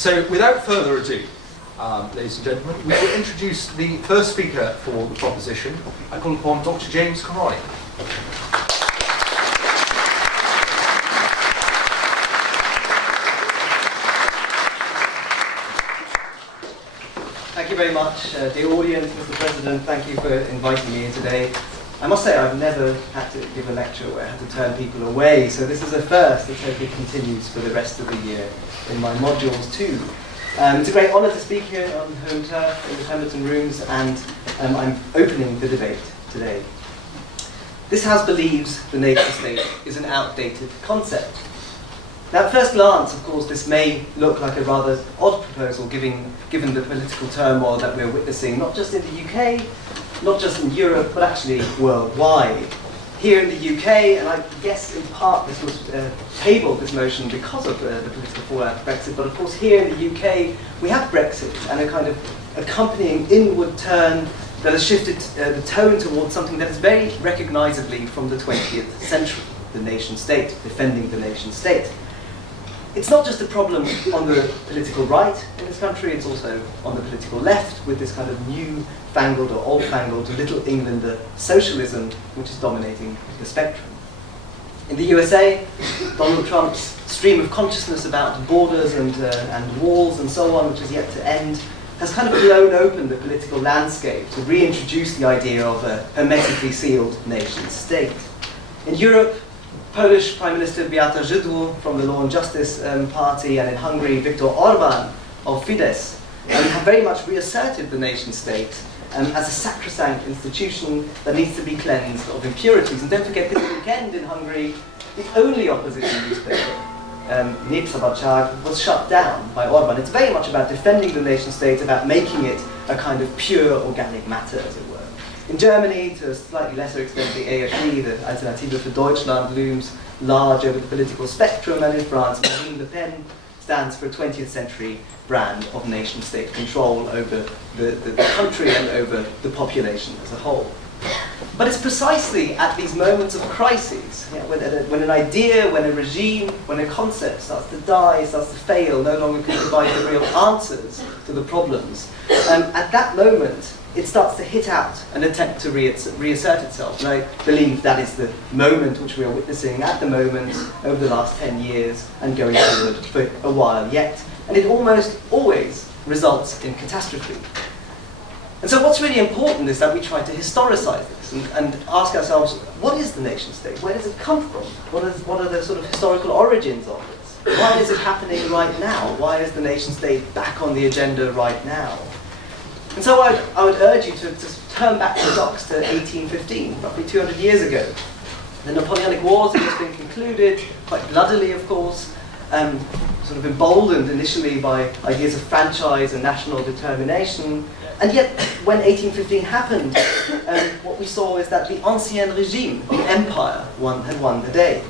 So without further ado, ladies and gentlemen, we will introduce the first speaker for the proposition. I call upon Dr. James Koranyi. Thank you very much, dear audience, Mr. President. Thank you for inviting me here today. I must say I've never had to give a lecture where I had to turn people away, so this is a first. Let's hope it continues for the rest of the year in my modules too. It's a great honour to speak here on home turf in the Pemberton Rooms, and I'm opening the debate today. This House believes the nation state is an outdated concept. Now, at first glance, of course, this may look like a rather odd proposal given the political turmoil that we're witnessing, not just in the UK, not just in Europe, but actually worldwide. Here in the UK, and I guess in part this was tabled, this motion, because of the political fallout of Brexit, but of course here in the UK we have Brexit and a kind of accompanying inward turn that has shifted the tone towards something that is very recognisably from the 20th century, the nation state, defending the nation state. It's not just a problem on the political right in this country, it's also on the political left with this kind of new-fangled or old-fangled Little Englander socialism which is dominating the spectrum. In the USA, Donald Trump's stream of consciousness about borders and walls and so on, which is yet to end, has kind of blown open the political landscape to reintroduce the idea of a hermetically sealed nation-state. In Europe, Polish Prime Minister Beata Szydło from the Law and Justice Party, and in Hungary, Viktor Orban of Fidesz, have very much reasserted the nation-state as a sacrosanct institution that needs to be cleansed of impurities. And don't forget, this weekend in Hungary, the only opposition newspaper, Népszabadság, was shut down by Orban. It's very much about defending the nation-state, about making it a kind of pure organic matter, as it were. In Germany, to a slightly lesser extent, the AFD, the Alternative für Deutschland, looms large over the political spectrum, and in France, Marine Le Pen stands for a 20th century brand of nation-state control over the country and over the population as a whole. But it's precisely at these moments of crises, when an idea, when a regime, when a concept starts to die, starts to fail, no longer can provide the real answers to the problems, at that moment, it starts to hit out and attempt to reassert itself. And I believe that is the moment which we are witnessing at the moment over the last 10 years and going forward for a while yet. And it almost always results in catastrophe. And so what's really important is that we try to historicise this and ask ourselves, what is the nation state? Where does it come from? What are the sort of historical origins of it? Why is it happening right now? Why is the nation state back on the agenda right now? And so I would urge you to turn back the docs to 1815, roughly 200 years ago. The Napoleonic Wars had just been concluded, quite bloodily of course, sort of emboldened initially by ideas of franchise and national determination. And yet, when 1815 happened, what we saw is that the Ancien Régime, the empire, had won the day.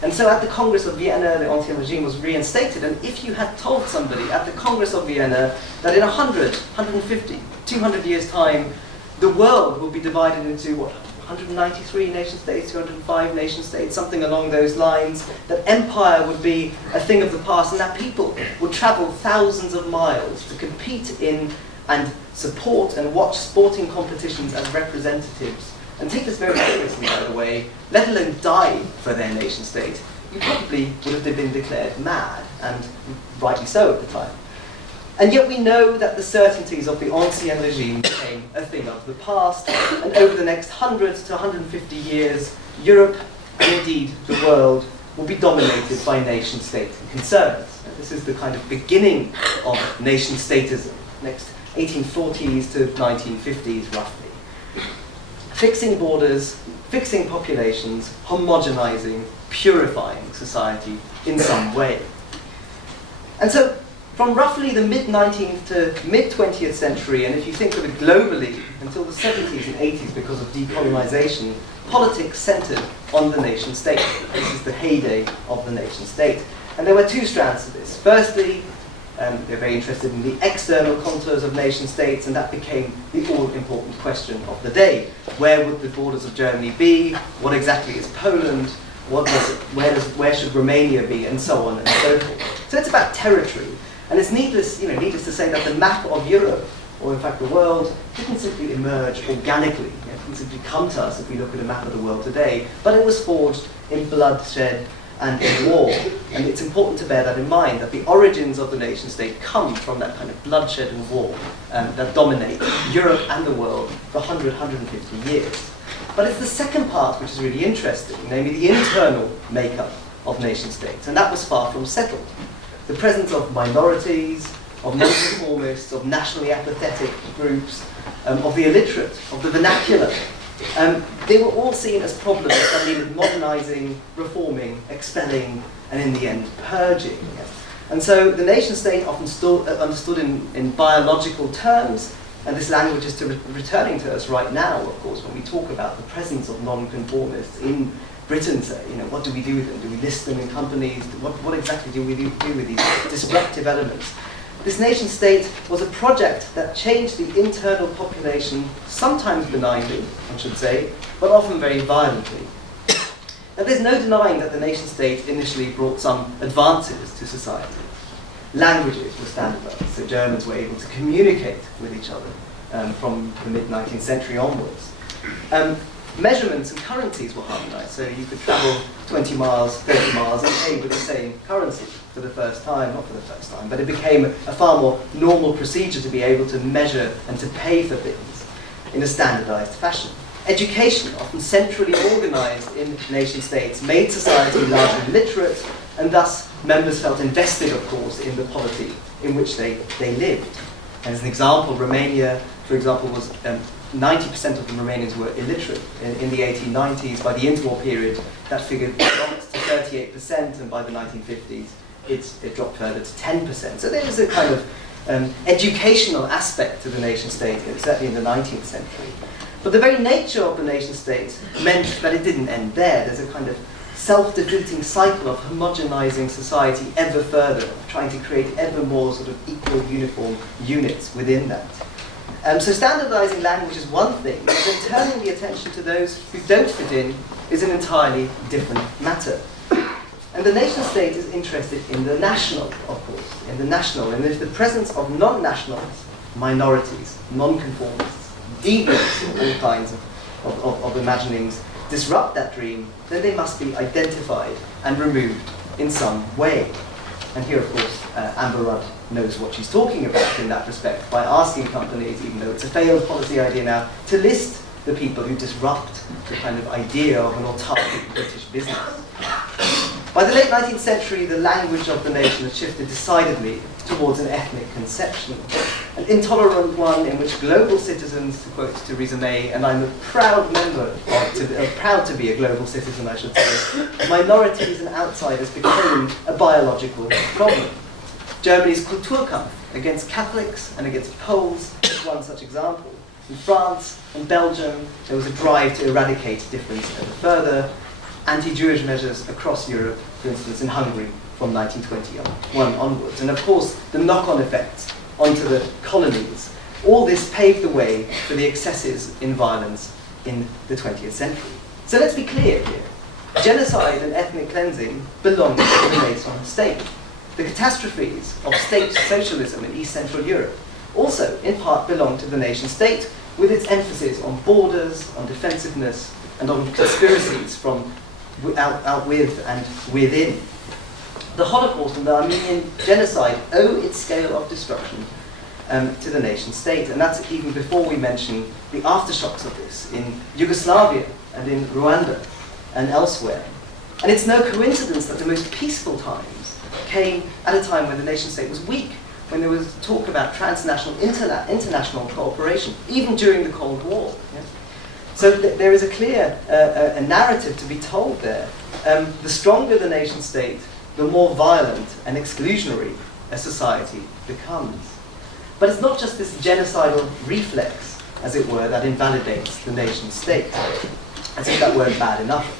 And so at the Congress of Vienna, the Ancien Régime was reinstated, and if you had told somebody at the Congress of Vienna that in 100, 150, 200 years' time, the world will be divided into, 193 nation-states, 205 nation-states, something along those lines, that empire would be a thing of the past, and that people would travel thousands of miles to compete in and support and watch sporting competitions as representatives, and take this very seriously, by the way, let alone die for their nation-state, you probably would have been declared mad, and rightly so at the time. And yet we know that the certainties of the Ancien Régime became a thing of the past, and over the next 100 to 150 years, Europe, and indeed the world, will be dominated by nation-state concerns. And this is the kind of beginning of nation-statism, next 1840s to 1950s roughly. Fixing borders, fixing populations, homogenizing, purifying society in some way. And so, from roughly the mid-19th to mid-20th century, and if you think of it globally, until the 70s and 80s because of decolonization, politics centered on the nation-state. This is the heyday of the nation-state. And there were two strands to this. Firstly, they're very interested in the external contours of nation-states, and that became the all-important question of the day. Where would the borders of Germany be? What exactly is Poland? Where should Romania be? And so on and so forth. So it's about territory. And it's needless to say that the map of Europe, or in fact the world, didn't simply emerge organically. It didn't simply come to us if we look at a map of the world today, but it was forged in bloodshed and in war. And it's important to bear that in mind, that the origins of the nation state come from that kind of bloodshed and war that dominate Europe and the world for 100, 150 years. But it's the second part which is really interesting, namely the internal makeup of nation states, and that was far from settled. The presence of minorities, of nonconformists, of nationally apathetic groups, of the illiterate, of the vernacular, they were all seen as problems that needed modernizing, reforming, expelling, and in the end, purging. And so the nation state often understood in biological terms, and this language is returning to us right now, of course, when we talk about the presence of nonconformists in Britain, say, what do we do with them? Do we list them in companies? What exactly do we do with these disruptive elements? This nation state was a project that changed the internal population, sometimes benignly, I should say, but often very violently. Now, there's no denying that the nation state initially brought some advances to society. Languages were standardized, so Germans were able to communicate with each other from the mid-19th century onwards. Measurements and currencies were harmonized, so you could travel 20 miles, 30 miles, and pay with the same currency for the first time, not for the first time, but it became a far more normal procedure to be able to measure and to pay for things in a standardized fashion. Education, often centrally organized in nation states, made society largely literate, and thus members felt invested, of course, in the polity in which they lived. As an example, Romania, for example, was 90% of the Romanians were illiterate in the 1890s. By the interwar period, that figure dropped to 38%, and by the 1950s, it dropped further to 10%. So there is a kind of educational aspect to the nation state, certainly in the 19th century. But the very nature of the nation state meant that it didn't end there. There's a kind of self-defeating cycle of homogenizing society ever further, trying to create ever more sort of equal, uniform units within that. So standardizing language is one thing, but then turning the attention to those who don't fit in is an entirely different matter. And the nation state is interested in the national, of course, in the national, and if the presence of non-nationals, minorities, non-conformists, deviants, all kinds of imaginings, disrupt that dream, then they must be identified and removed in some way. And here, of course, Amber Rudd knows what she's talking about in that respect by asking companies, even though it's a failed policy idea now, to list the people who disrupt the kind of idea of an autarkic British business. By the late 19th century, the language of the nation had shifted decidedly towards an ethnic conception, an intolerant one in which global citizens, to quote Theresa May, and I'm a proud proud to be a global citizen, I should say, minorities and outsiders became a biological problem. Germany's Kulturkampf against Catholics and against Poles is one such example. In France and Belgium, there was a drive to eradicate difference ever further. Anti-Jewish measures across Europe, for instance in Hungary, from 1921 onwards. And of course, the knock-on effects onto the colonies. All this paved the way for the excesses in violence in the 20th century. So let's be clear here. Genocide and ethnic cleansing belong to the nation state. The catastrophes of state socialism in East Central Europe also, in part, belong to the nation state, with its emphasis on borders, on defensiveness, and on conspiracies from out with and within. The Holocaust and the Armenian genocide owe its scale of destruction to the nation state, and that's even before we mention the aftershocks of this in Yugoslavia and in Rwanda and elsewhere. And it's no coincidence that the most peaceful times came at a time when the nation state was weak, when there was talk about transnational, international cooperation, even during the Cold War. Yeah? So there is a clear a narrative to be told there. The stronger the nation state, the more violent and exclusionary a society becomes. But it's not just this genocidal reflex, as it were, that invalidates the nation state, as if that weren't bad enough.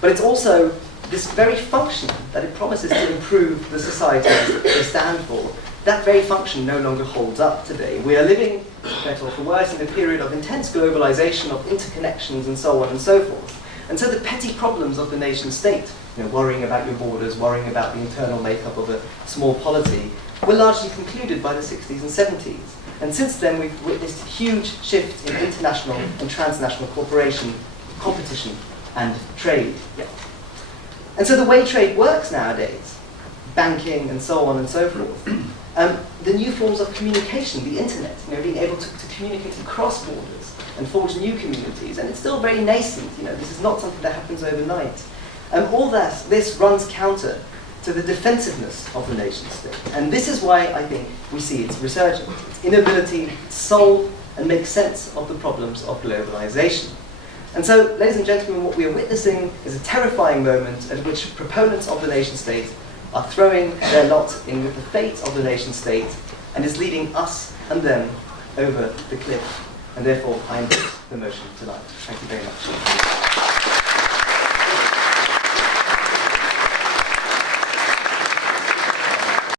But it's also this very function that it promises to improve the society they stand for. That very function no longer holds up today. We are living, better or for worse, in a period of intense globalization, of interconnections and so on and so forth. And so the petty problems of the nation state, worrying about your borders, worrying about the internal makeup of a small polity, were largely concluded by the 60s and 70s. And since then, we've witnessed a huge shift in international and transnational cooperation, competition, and trade. And so the way trade works nowadays, banking and so on and so forth, the new forms of communication, the internet, being able to communicate across borders and forge new communities, and it's still very nascent. This is not something that happens overnight. All this runs counter to the defensiveness of the nation state, and this is why I think we see its resurgence, its inability to solve and make sense of the problems of globalization. And so, ladies and gentlemen, what we are witnessing is a terrifying moment at which proponents of the nation state are throwing their lot in with the fate of the nation state, and is leading us and them over the cliff. And therefore, I endorse the motion tonight. Thank you very much.